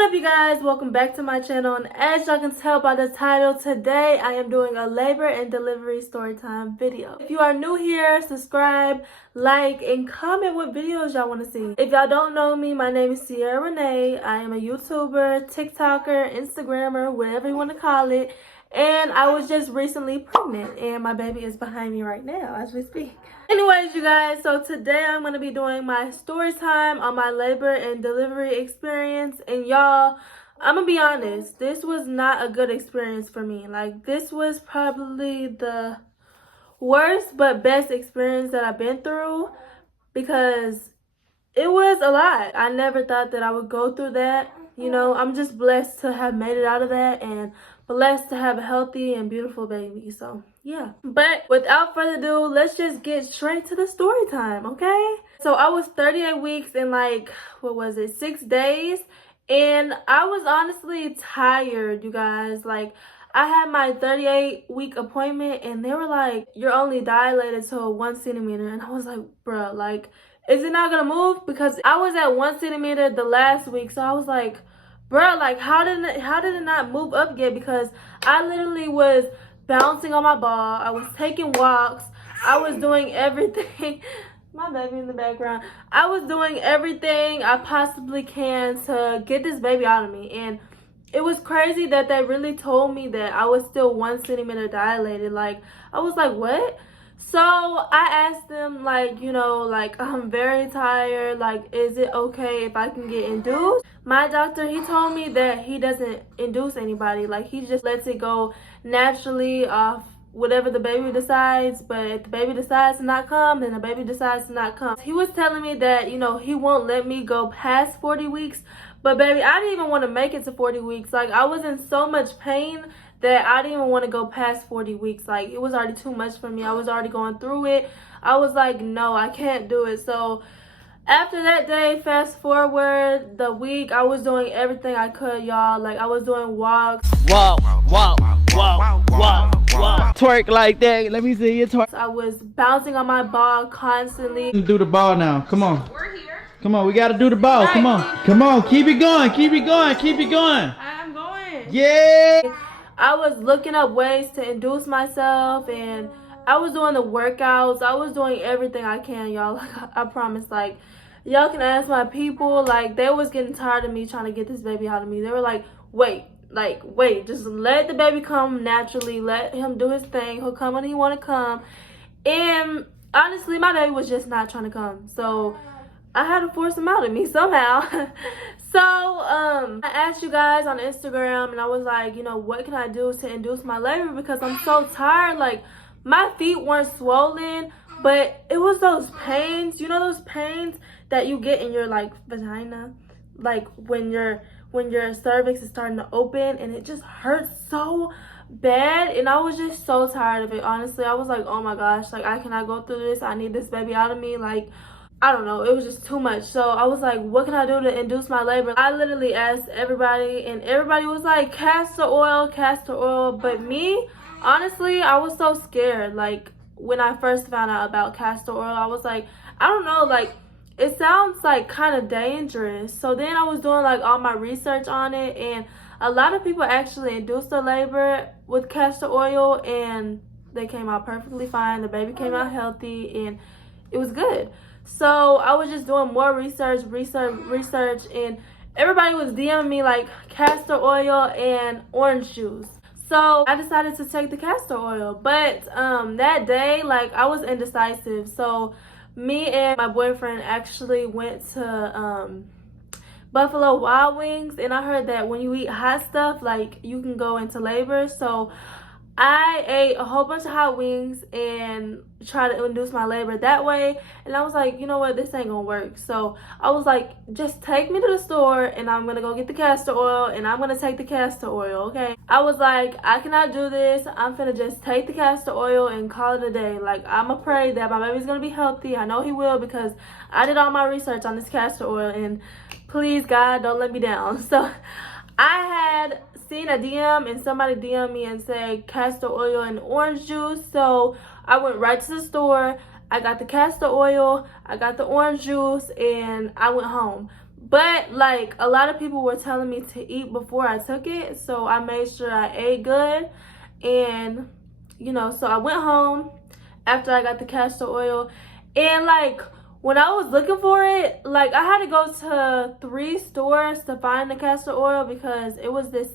What up, you guys? Welcome back to my channel, and as y'all can tell by the title, today I am doing a labor and delivery story time video. If you are new here, subscribe, like, and comment what videos y'all want to see. If y'all don't know me, my name is Sierra Renee. I am a YouTuber, TikToker, Instagrammer, whatever you want to call it. And I was just recently pregnant, and my baby is behind me right now as we speak. Anyways, you guys, so today I'm going to be doing my story time on my labor and delivery experience. And y'all, I'm going to be honest, this was not a good experience for me. Like, this was probably the worst but best experience that I've been through, because it was a lot. I never thought that I would go through that. You know, I'm just blessed to have made it out of that, and blessed to have a healthy and beautiful baby. So yeah, but without further ado, let's just get straight to the story time, okay? So I was 38 weeks and like, what was it, 6 days, and I was honestly tired, you guys. Like, I had my 38-week appointment and they were like, you're only dilated to 1 centimeter, and I was like, bruh, like, is it not gonna move? Because I was at 1 centimeter the last week, so I was like, bro, like, how did it not move up yet? Because I literally was bouncing on my ball. I was taking walks. I was doing everything. My baby in the background. I was doing everything I possibly can to get this baby out of me. And it was crazy that they really told me that I was still 1 centimeter dilated. Like, I was like, what? So I asked them, like, you know, like, I'm very tired. Like, is it okay if I can get induced? My doctor, he told me that he doesn't induce anybody. Like, he just lets it go naturally off whatever the baby decides. But if the baby decides to not come, then the baby decides to not come. He was telling me that, you know, he won't let me go past 40 weeks. But baby, I didn't even want to make it to 40 weeks. Like, I was in so much pain that I didn't even want to go past 40 weeks. Like, it was already too much for me. I was already going through it. I was like, no, I can't do it. So after that day, fast forward the week, I was doing everything I could, y'all. Like, I was doing walks. Whoa, whoa, whoa, whoa, whoa. Twerk like that. Let me see you twerk. I was bouncing on my ball constantly. Do the ball now. Come on. We're here. Come on, we gotta do the ball. Come on. Come on, keep it going. Keep it going. Keep it going. I'm going. Yeah. I was looking up ways to induce myself, and I was doing the workouts. I was doing everything I can, y'all. Like, I promise, like, y'all can ask my people. Like, they was getting tired of me trying to get this baby out of me. They were like, wait, just let the baby come naturally. Let him do his thing. He'll come when he want to come. And honestly, my baby was just not trying to come. So I had to force him out of me somehow. So, I asked you guys on Instagram, and I was like, you know, what can I do to induce my labor? Because I'm so tired. Like, my feet weren't swollen, but it was those pains. You know those pains that you get in your, like, vagina? Like, when your cervix is starting to open, and it just hurts so bad. And I was just so tired of it, honestly. I was like, oh my gosh, like, I cannot go through this. I need this baby out of me. Like, I don't know, it was just too much. So I was like, what can I do to induce my labor? I literally asked everybody, and everybody was like, castor oil. But me, honestly, I was so scared. Like, when I first found out about castor oil, I was like, I don't know, like, it sounds like kind of dangerous. So then I was doing like all my research on it, and a lot of people actually induced their labor with castor oil, and they came out perfectly fine. The baby came out healthy, and it was good. So I was just doing more research, and everybody was DMing me like castor oil and orange juice. So I decided to take the castor oil. But that day, like, I was indecisive. So me and my boyfriend actually went to Buffalo Wild Wings, and I heard that when you eat hot stuff, like, you can go into labor. So I ate a whole bunch of hot wings and tried to induce my labor that way. And I was like, you know what, this ain't gonna work. So I was like, just take me to the store, and I'm gonna go get the castor oil, and I'm gonna take the castor oil, okay? I was like, I cannot do this. I'm finna just take the castor oil and call it a day. Like, I'ma pray that my baby's gonna be healthy. I know he will, because I did all my research on this castor oil, and please, God, don't let me down. So I had seen a DM, and somebody DM me and said castor oil and orange juice. So I went right to the store. I got the castor oil, I got the orange juice, and I went home. But like a lot of people were telling me to eat before I took it, so I made sure I ate good. And you know, so I went home after I got the castor oil, and like when I was looking for it, like I had to go to 3 stores to find the castor oil because it was this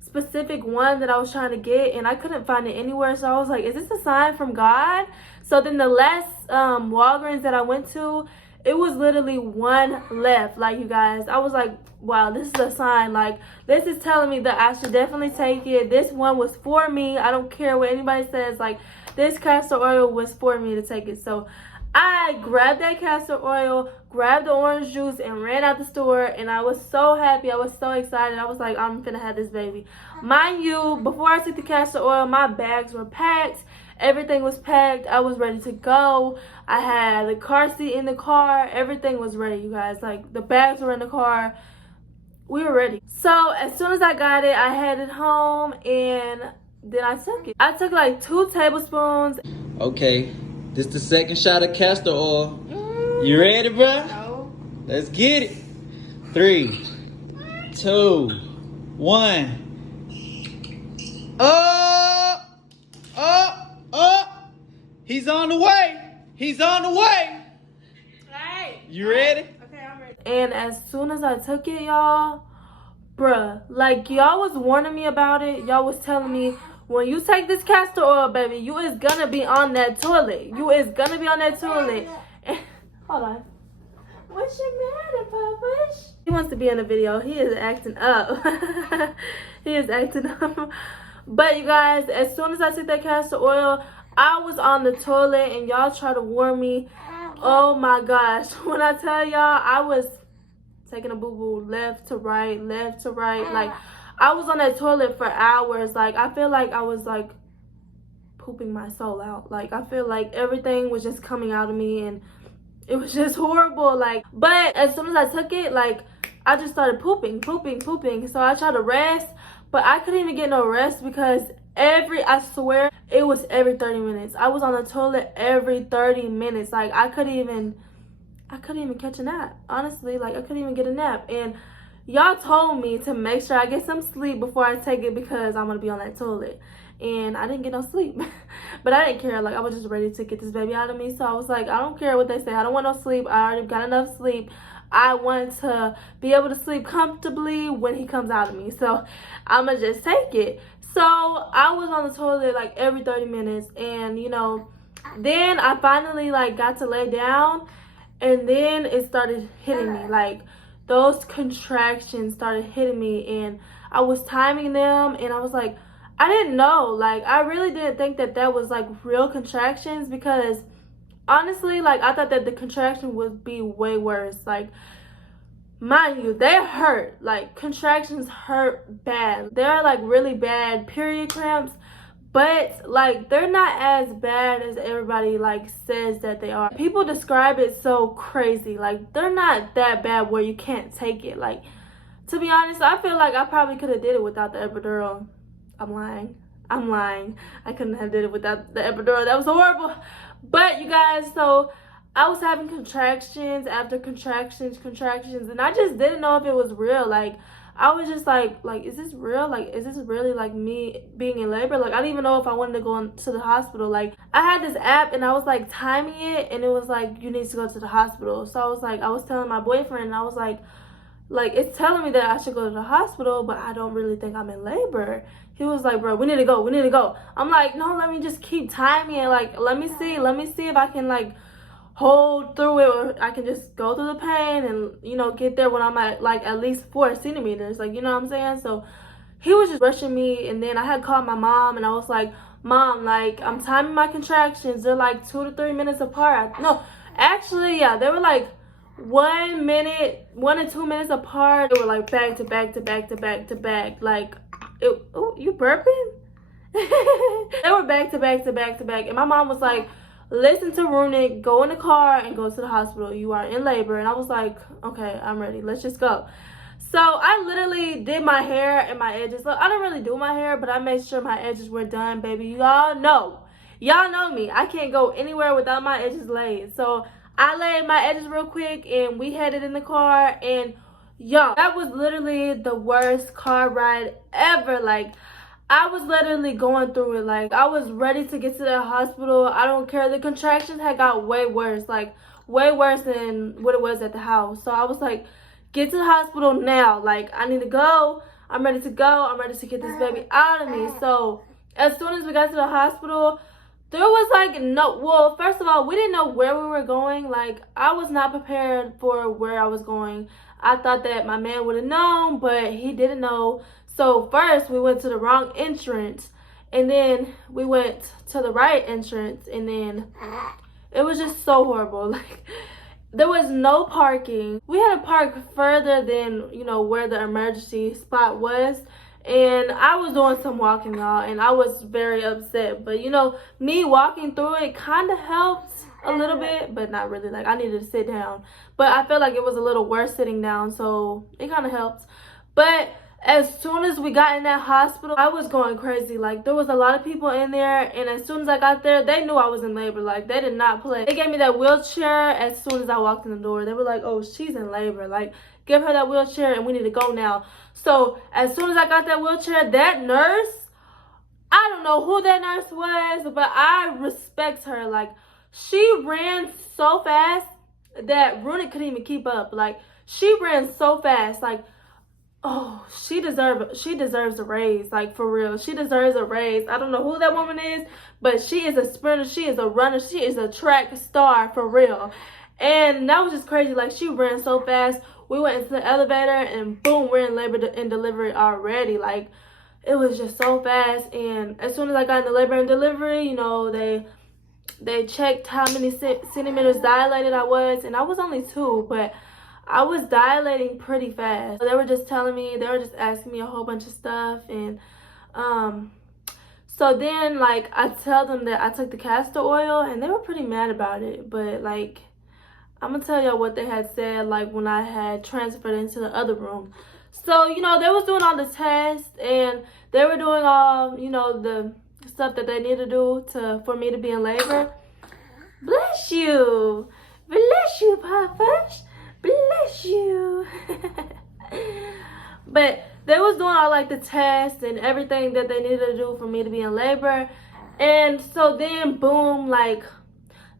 specific one that I was trying to get, and I couldn't find it anywhere. So I was like, is this a sign from God? So then the last Walgreens that I went to, it was literally 1 left. Like, you guys, I was like, wow, this is a sign. Like, this is telling me that I should definitely take it. This one was for me. I don't care what anybody says. Like, this castor oil was for me to take it. So I grabbed that castor oil, grabbed the orange juice, and ran out the store. And I was so happy. I was so excited. I was like, I'm finna have this baby. Mind you, before I took the castor oil, my bags were packed. Everything was packed. I was ready to go. I had the car seat in the car. Everything was ready, you guys. Like, the bags were in the car. We were ready. So as soon as I got it, I headed home, and then I took it. I took like 2 tablespoons. Okay, this the second shot of castor oil. You ready, bruh? No. Let's get it. 3, 2, 1. He's on the way. He's on the way. Hey. You ready? Okay, I'm ready. And as soon as I took it, y'all, bruh, like, y'all was warning me about it. Y'all was telling me, when you take this castor oil, baby, you is gonna be on that toilet. You is gonna be on that toilet. And, hold on. What's your matter, Papa? He wants to be in the video. He is acting up. He is acting up. But you guys, as soon as I took that castor oil, I was on the toilet, and y'all try to warn me. Oh my gosh. When I tell y'all, I was taking a boo-boo left to right. Like, I was on that toilet for hours. Like, I feel like I was like pooping my soul out. Like, I feel like everything was just coming out of me, and it was just horrible. Like, but as soon as I took it, like, I just started pooping. So I tried to rest, but I couldn't even get no rest because I swear it was every 30 minutes. I was on the toilet every 30 minutes. Like, I couldn't even catch a nap. Honestly, like, I couldn't even get a nap. And y'all told me to make sure I get some sleep before I take it because I'm gonna be on that toilet. And I didn't get no sleep. But I didn't care. Like, I was just ready to get this baby out of me. So I was like, I don't care what they say. I don't want no sleep. I already got enough sleep. I want to be able to sleep comfortably when he comes out of me. So I'm gonna just take it. So I was on the toilet like every 30 minutes. And, you know, then I finally like got to lay down. And then it started hitting me. Like, those contractions started hitting me. And I was timing them. And I was like, I didn't know. Like, I really didn't think that that was like real contractions. Because honestly, like, I thought that the contraction would be way worse. Like, mind you, they hurt. Like, contractions hurt bad. They're like really bad period cramps, but like, they're not as bad as everybody like says that they are. People describe it so crazy. Like, they're not that bad where you can't take it. Like, to be honest, I feel like I probably could have did it without the epidural. I'm lying. I couldn't have did it without the epidural. That was horrible. But you guys, so I was having contractions after contractions, and I just didn't know if it was real. Like, I was just like, is this real? Like, is this really like me being in labor? Like, I didn't even know if I wanted to go to the hospital. Like, I had this app, and I was like timing it, and it was like, you need to go to the hospital. So I was telling my boyfriend, and I was like, it's telling me that I should go to the hospital, but I don't really think I'm in labor. He was like, bro, we need to go. I'm like, no, let me just keep timing it. Like, let me see if I can like hold through it, or I can just go through the pain and, you know, get there when I'm at least 4 centimeters. Like, you know what I'm saying? So he was just rushing me, and then I had called my mom, and I was like, Mom, like, I'm timing my contractions. They're like 2 to 3 minutes apart. No, actually, yeah, they were like 1 to 2 minutes apart. They were like back to back. Like, oh, you burping? They were back to back. And my mom was like, listen to Runic, go in the car and go to the hospital. You are in labor. And I was like, okay, I'm ready. Let's just go. So I literally did my hair and my edges. Look, I don't really do my hair, but I made sure my edges were done, baby. Y'all know me. I can't go anywhere without my edges laid. So I laid my edges real quick, and we headed in the car. And Y'all, that was literally the worst car ride ever. Like, I was literally going through it. Like, I was ready to get to the hospital. I don't care. The contractions had got way worse. Like, way worse than what it was at the house. So I was like, get to the hospital now. Like, I need to go. I'm ready to go. I'm ready to get this baby out of me. So as soon as we got to the hospital, there was like no, well, first of all, we didn't know where we were going. Like, I was not prepared for where I was going. I thought that my man would have known, but he didn't know. So first we went to the wrong entrance, and then we went to the right entrance, and then it was just so horrible. Like, there was no parking. We had to park further than, you know, where the emergency spot was. And I was doing some walking, y'all, and I was very upset. But, you know, me walking through it kind of helped a little bit, but not really. Like, I needed to sit down. But I felt like it was a little worse sitting down, so it kind of helped. But as soon as we got in that hospital, I was going crazy. Like, there was a lot of people in there, and as soon as I got there, they knew I was in labor. Like, they did not play. They gave me that wheelchair as soon as I walked in the door. They were like, oh, she's in labor. Like, give her that wheelchair, and we need to go now. So as soon as I got that wheelchair, that nurse, I don't know who that nurse was, but I respect her. Like, she ran so fast that Rooney couldn't even keep up. Like, she ran so fast. Like, oh, she deserves a raise. Like, for real, she deserves a raise. I don't know who that woman is, but she is a sprinter. She is a runner. She is a track star, for real. And that was just crazy. Like, she ran so fast. We went into the elevator, and boom, we're in labor and delivery already. Like, it was just so fast. And as soon as I got into labor and delivery, you know, they checked how many centimeters dilated I was, and I was only 2, but I was dilating pretty fast. So they were just telling me, they were just asking me a whole bunch of stuff. And so then, like, I tell them that I took the castor oil, and they were pretty mad about it. But, like, I'm gonna tell y'all what they had said, like, when I had transferred into the other room. So, you know, they was doing all the tests, and they were doing all, you know, the stuff that they need to do for me to be in labor. Bless you. Bless you, Papa. Bless you. But they was doing all, like, the tests and everything that they needed to do for me to be in labor. And so then, boom, like,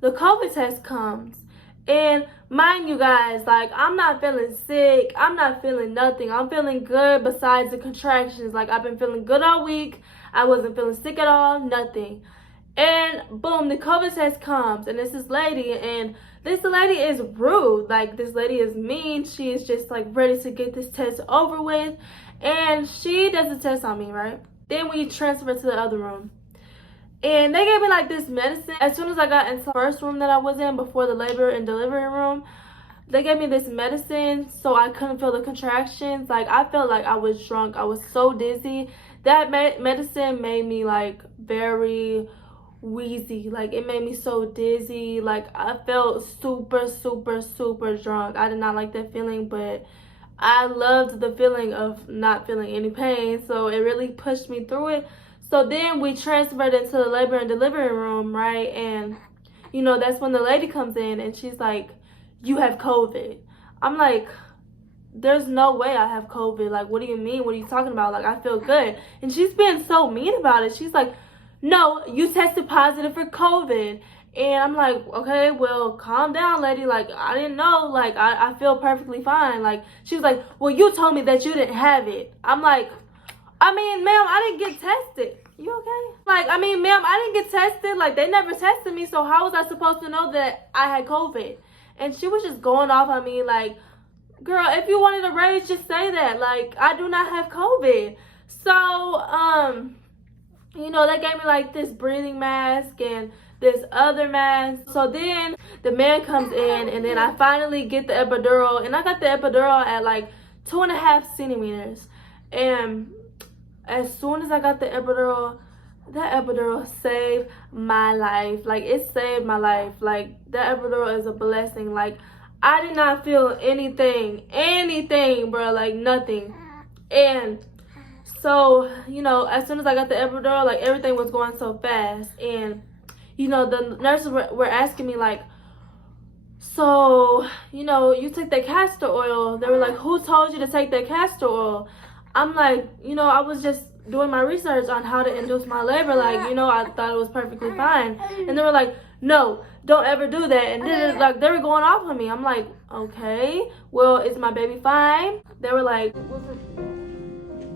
the COVID test comes. And mind you guys, like, I'm not feeling sick. I'm not feeling nothing. I'm feeling good besides the contractions. Like, I've been feeling good all week. I wasn't feeling sick at all, nothing. And boom, the COVID test comes, and it's this lady, and this lady is rude. Like, this lady is mean. She is just, like, ready to get this test over with. And she does the test on me, right? Then we transfer to the other room. And they gave me, like, this medicine. As soon as I got into the first room that I was in before the labor and delivery room, they gave me this medicine so I couldn't feel the contractions. Like, I felt like I was drunk. I was so dizzy. That medicine made me, like, very wheezy. Like, it made me so dizzy. Like, I felt super, super, super drunk. I did not like that feeling, but I loved the feeling of not feeling any pain. So it really pushed me through it. So then we transferred into the labor and delivery room, right? And, you know, that's when the lady comes in, and she's like, you have COVID. I'm like, there's no way I have COVID. Like, what do you mean? What are you talking about? Like, I feel good. And she's being so mean about it. She's like, no, you tested positive for COVID. And I'm like, okay, well, calm down, lady. Like, I didn't know. Like, I feel perfectly fine. Like, she was like, well, you told me that you didn't have it. I'm like, I mean, ma'am, I didn't get tested. You okay? Like, I mean, ma'am, I didn't get tested. Like, they never tested me, so how was I supposed to know that I had COVID? And she was just going off on me, like, girl, if you wanted a raise, just say that. Like, I do not have COVID. So, you know, they gave me, like, this breathing mask and this other mask. So then the man comes in, and then I finally get the epidural. And I got the epidural at, like, 2.5 centimeters. And as soon as I got the epidural, that epidural saved my life. Like, it saved my life. Like, that epidural is a blessing. Like, I did not feel anything, bro. Like, nothing. And so, you know, as soon as I got the epidural, like, everything was going so fast. And, you know, the nurses were asking me, like, So, you take the castor oil. They were like, who told you to take the castor oil? I'm like, I was just doing my research on how to induce my labor. Like, I thought it was perfectly fine. And they were like, no, don't ever do that. And then, like, they were going off on me. I'm like, okay, well, is my baby fine? They were like,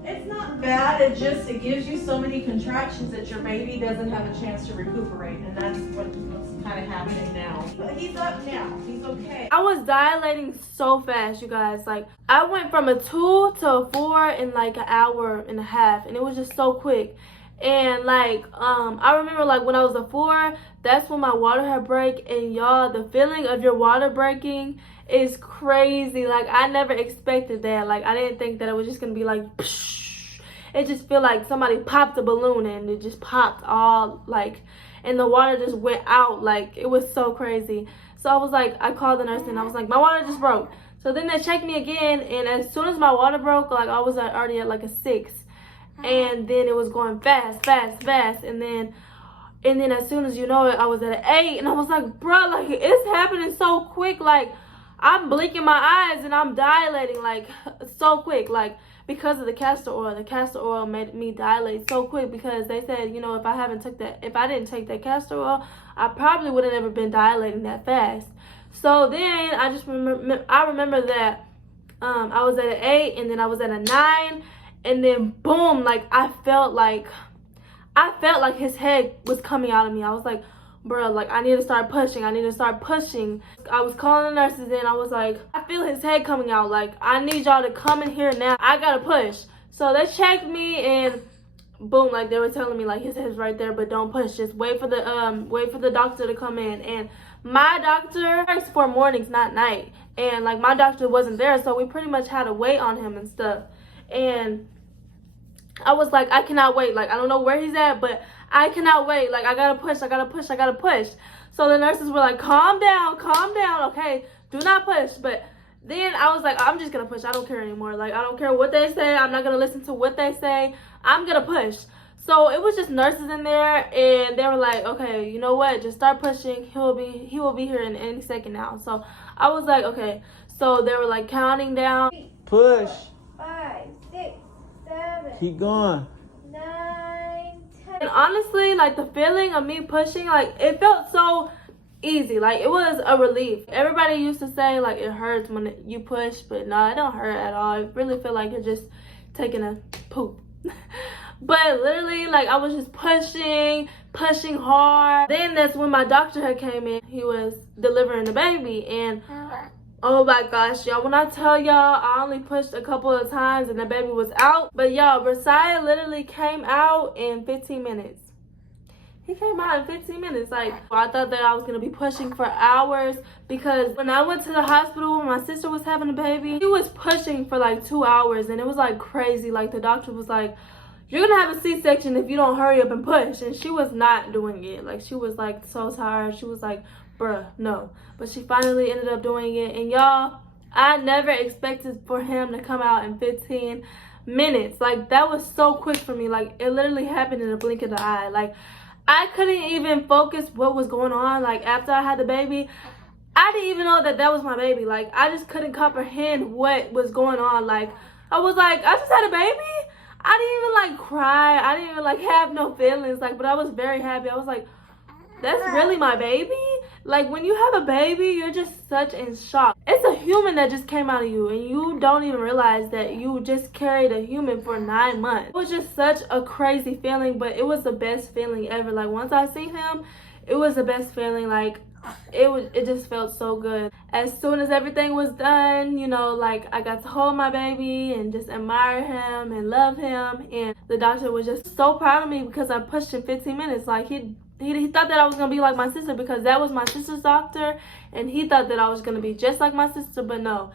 it's not bad, it gives you so many contractions that your baby doesn't have a chance to recuperate, and that's what's kind of happening now. But he's up now, he's okay. I was dilating so fast, you guys. Like, I went from a 2 to a 4 in like an hour and a half, and it was just so quick. And like, I remember like when I was a 4, that's when my water had break, and y'all, the feeling of your water breaking is crazy. Like, I never expected that. Like, I didn't think that it was just gonna be like, psh. It just feel like somebody popped a balloon and it just popped all like, and the water just went out. Like, it was so crazy. So I was like, I called the nurse and I was like, my water just broke. So then they checked me again, and as soon as my water broke, like, I was already at like a 6, and then it was going fast, and then as soon as you know it, I was at an 8, and I was like, bro, like, it's happening so quick. Like, I'm blinking my eyes and I'm dilating like so quick, like, because of the castor oil. The castor oil made me dilate so quick, because they said, if I didn't take that castor oil, I probably would have never been dilating that fast. So then I remember that I was at an 8, and then I was at a 9, and then boom, like, I felt like his head was coming out of me. I was like, bro, like, I need to start pushing. I was calling the nurses, and I was like, I feel his head coming out. Like, I need y'all to come in here now. I gotta push. So they checked me, and boom, like, they were telling me like, his head's right there, but don't push. Just wait for the doctor to come in. And my doctor works for mornings, not night. And like, my doctor wasn't there, so we pretty much had to wait on him and stuff. And I was like, I cannot wait. Like, I don't know where he's at, but I cannot wait. Like, I gotta push. So the nurses were like, calm down, okay? Do not push. But then I was like, I'm just gonna push. I don't care anymore. Like, I don't care what they say. I'm not gonna listen to what they say. I'm gonna push. So it was just nurses in there, and they were like, okay, you know what? Just start pushing. He will be here in any second now. So I was like, okay. So they were like counting down. Push. 5, 6, 7. Keep going. 9, 10. And honestly, like, the feeling of me pushing, like, it felt so easy. Like, it was a relief. Everybody used to say like it hurts when you push, but no, it don't hurt at all. I really feel like you're just taking a poop. But literally, like, I was just pushing hard. Then that's when my doctor had came in. He was delivering the baby, and oh my gosh, y'all, when I tell y'all, I only pushed a couple of times and the baby was out. But y'all, Versailles literally came out in 15 minutes. He came out in 15 minutes. Like, I thought that I was gonna be pushing for hours, because when I went to the hospital when my sister was having a baby, he was pushing for like 2 hours, and it was like crazy. Like, the doctor was like, you're gonna have a C-section if you don't hurry up and push. And she was not doing it. Like, she was like so tired. She was like, bruh, no. But she finally ended up doing it. And y'all, I never expected for him to come out in 15 minutes. Like, that was so quick for me. Like, it literally happened in a blink of the eye. Like, I couldn't even focus what was going on. Like, after I had the baby, I didn't even know that that was my baby. Like, I just couldn't comprehend what was going on. Like, I was like, I just had a baby? I didn't even like cry. I didn't even like have no feelings. Like, but I was very happy. I was like, that's really my baby? Like, when you have a baby, you're just such in shock. It's a human that just came out of you, and you don't even realize that you just carried a human for 9 months. It was just such a crazy feeling, but it was the best feeling ever. Like, once I seen him, it was the best feeling. Like, it just felt so good. As soon as everything was done, you know, like, I got to hold my baby and just admire him and love him. And the doctor was just so proud of me because I pushed in 15 minutes. Like, he thought that I was gonna be like my sister, because that was my sister's doctor, and he thought that I was gonna be just like my sister, but no.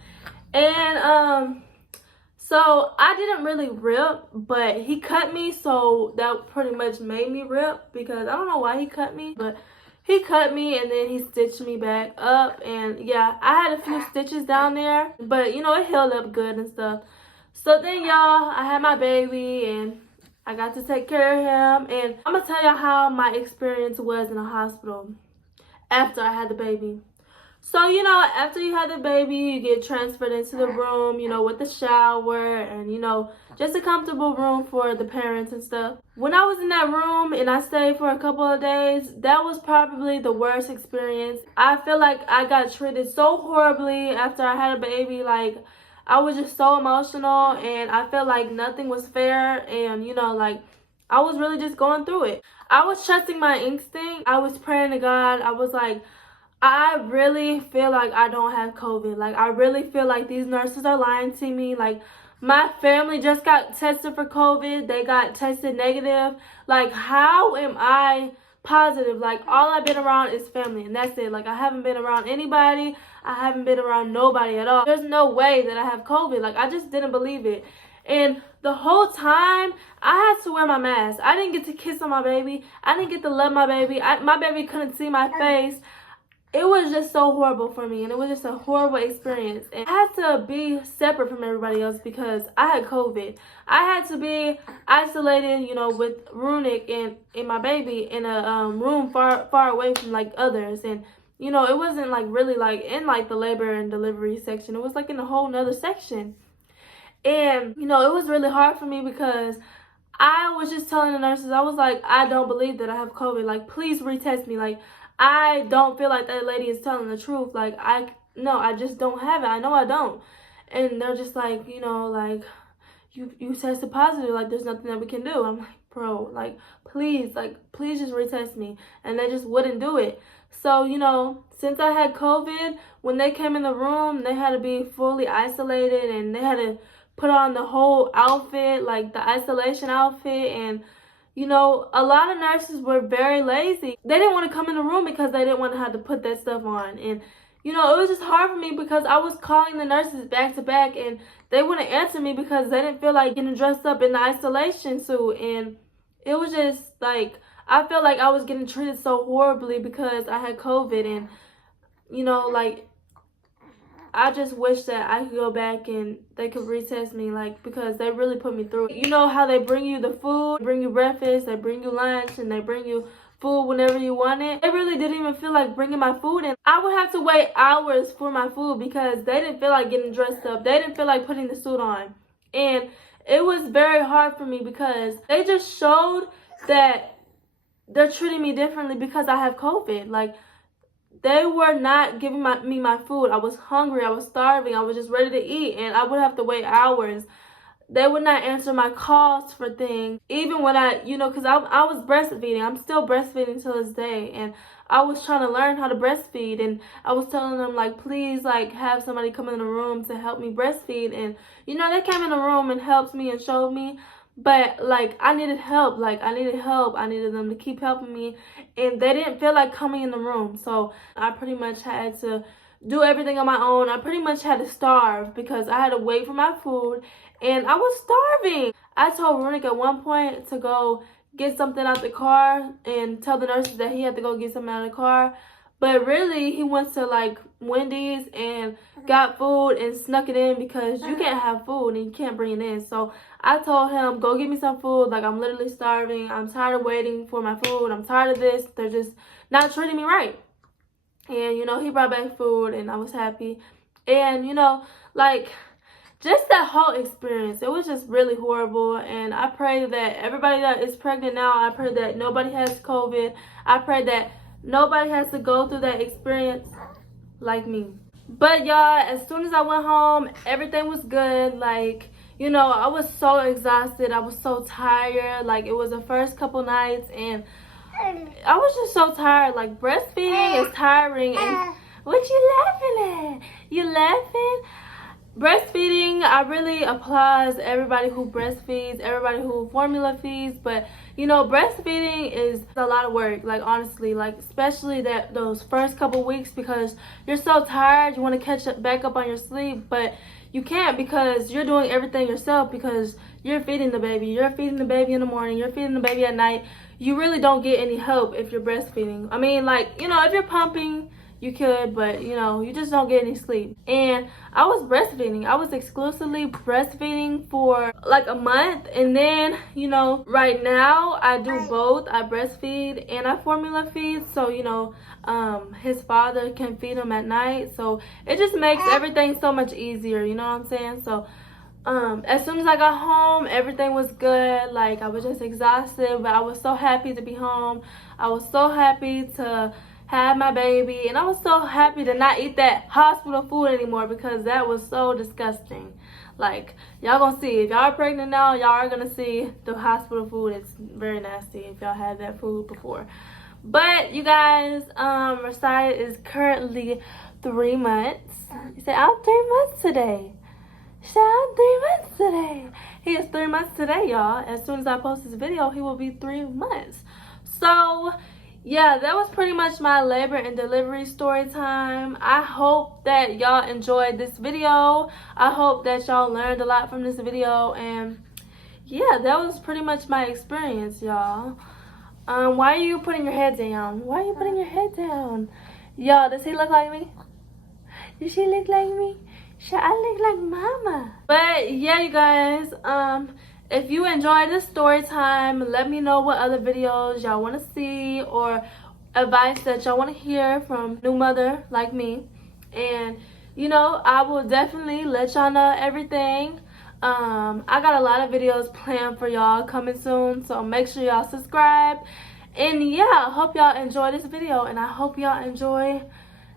And so I didn't really rip, but he cut me, so that pretty much made me rip, because I don't know why he cut me, but he cut me, and then he stitched me back up. And yeah, I had a few stitches down there, but you know, it healed up good and stuff. So then, y'all, I had my baby, and I got to take care of him. And I'm gonna tell y'all how my experience was in the hospital after I had the baby. So, you know, after you have the baby, you get transferred into the room, you know, with the shower and, you know, just a comfortable room for the parents and stuff. When I was in that room and I stayed for a couple of days, that was probably the worst experience. I feel like I got treated so horribly after I had a baby. Like, I was just so emotional and I felt like nothing was fair and, you know, like, I was really just going through it. I was trusting my instinct. I was praying to God. I was like, I really feel like I don't have COVID. Like, I really feel like these nurses are lying to me. Like, my family just got tested for COVID. They got tested negative. Like, how am I positive? Like, all I've been around is family, and that's it. Like, I haven't been around anybody. I haven't been around nobody at all. There's no way that I have COVID. Like, I just didn't believe it. And the whole time, I had to wear my mask. I didn't get to kiss on my baby. I didn't get to love my baby. My baby couldn't see my face. It was just so horrible for me, and it was just a horrible experience. And I had to be separate from everybody else because I had COVID. I had to be isolated, you know, with Runic and my baby in a room far away from like others. And, you know, it wasn't like really like in like the labor and delivery section. It was like in a whole nother section. And, you know, it was really hard for me because I was just telling the nurses, I was like, I don't believe that I have COVID. Like, please retest me. Like, I don't feel like that lady is telling the truth. Like, I just don't have it. I know I don't. And they're just like, you know, like, you tested positive. Like, there's nothing that we can do. I'm like, bro, like, please just retest me. And they just wouldn't do it. So, you know, since I had COVID, when they came in the room, they had to be fully isolated and they had to put on the whole outfit, like the isolation outfit. And, you know, a lot of nurses were very lazy. They didn't want to come in the room because they didn't want to have to put that stuff on. And, you know, it was just hard for me because I was calling the nurses back to back and they wouldn't answer me because they didn't feel like getting dressed up in the isolation suit. And it was just like, I felt like I was getting treated so horribly because I had COVID. And, you know, like, I just wish that I could go back and they could retest me, like, because they really put me through. You know how they bring you the food, bring you breakfast, they bring you lunch, and they bring you food whenever you want it. They really didn't even feel like bringing my food in. I would have to wait hours for my food because they didn't feel like getting dressed up. They didn't feel like putting the suit on. And it was very hard for me because they just showed that they're treating me differently because I have COVID. Like, they were not giving me my food. I was hungry. I was starving. I was just ready to eat. And I would have to wait hours. They would not answer my calls for things. Even when you know, because I was breastfeeding. I'm still breastfeeding till this day. And I was trying to learn how to breastfeed. And I was telling them, like, please, like, have somebody come in the room to help me breastfeed. And, you know, they came in the room and helped me and showed me. But, like, I needed help. Like, I needed help. I needed them to keep helping me. And they didn't feel like coming in the room. So I pretty much had to do everything on my own. I pretty much had to starve because I had to wait for my food. And I was starving. I told Runic at one point to go get something out the car and tell the nurses that he had to go get something out of the car. But really, he went to, like, Wendy's and got food and snuck it in because you can't have food and you can't bring it in. So I told him, go get me some food. Like, I'm literally starving. I'm tired of waiting for my food. I'm tired of this. They're just not treating me right. And, you know, he brought back food and I was happy. And, you know, like, just that whole experience, it was just really horrible. And I pray that everybody that is pregnant now, I pray that nobody has COVID. I pray that nobody has to go through that experience like me. But y'all, as soon as I went home, everything was good. Like, you know, I was so exhausted. I was so tired. Like, it was the first couple nights and I was just so tired. Like, breastfeeding is tiring. And what you laughing at? You laughing? Breastfeeding, I really applaud everybody who breastfeeds, everybody who formula feeds, but, you know, breastfeeding is a lot of work, like, honestly, like, especially those first couple weeks because you're so tired, you want to catch back up on your sleep, but you can't because you're doing everything yourself because you're feeding the baby. You're feeding the baby in the morning, you're feeding the baby at night. You really don't get any help if you're breastfeeding. I mean, like, you know, if you're pumping, you could, but you know, you just don't get any sleep. And I was breastfeeding. I was exclusively breastfeeding for like a month, and then, you know, right now I do both. I breastfeed and I formula feed, so you know, his father can feed him at night, so it just makes everything so much easier, you know what I'm saying? So as soon as I got home, everything was good. Like, I was just exhausted, but I was so happy to be home. I was so happy to have my baby, and I was so happy to not eat that hospital food anymore, because that was so disgusting. Like, y'all gonna see, if y'all are pregnant now, y'all are gonna see the hospital food. It's very nasty if y'all had that food before. But you guys, Rasiah is currently 3 months. He said, I'm 3 months today. I'm 3 months today. He is 3 months today, y'all. As soon as I post this video, he will be 3 months. So yeah, that was pretty much my labor and delivery story time. I hope that y'all enjoyed this video. I hope that y'all learned a lot from this video. And yeah, that was pretty much my experience, y'all. Why are you putting your head down? Why are you putting your head down? Y'all, does he look like me? Does she look like me? Should I look like mama? But yeah, you guys, if you enjoyed this story time, let me know what other videos y'all want to see, or advice that y'all want to hear from new mother like me. And you know, I will definitely let y'all know everything. I got a lot of videos planned for y'all coming soon, so make sure y'all subscribe. And yeah, I hope y'all enjoy this video, and I hope y'all enjoy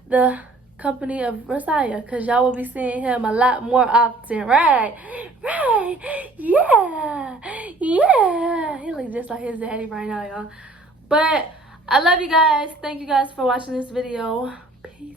the company of Rasiah, because y'all will be seeing him a lot more often. Right, yeah, he looks just like his daddy right now, y'all. But I love you guys. Thank you guys for watching this video. Peace.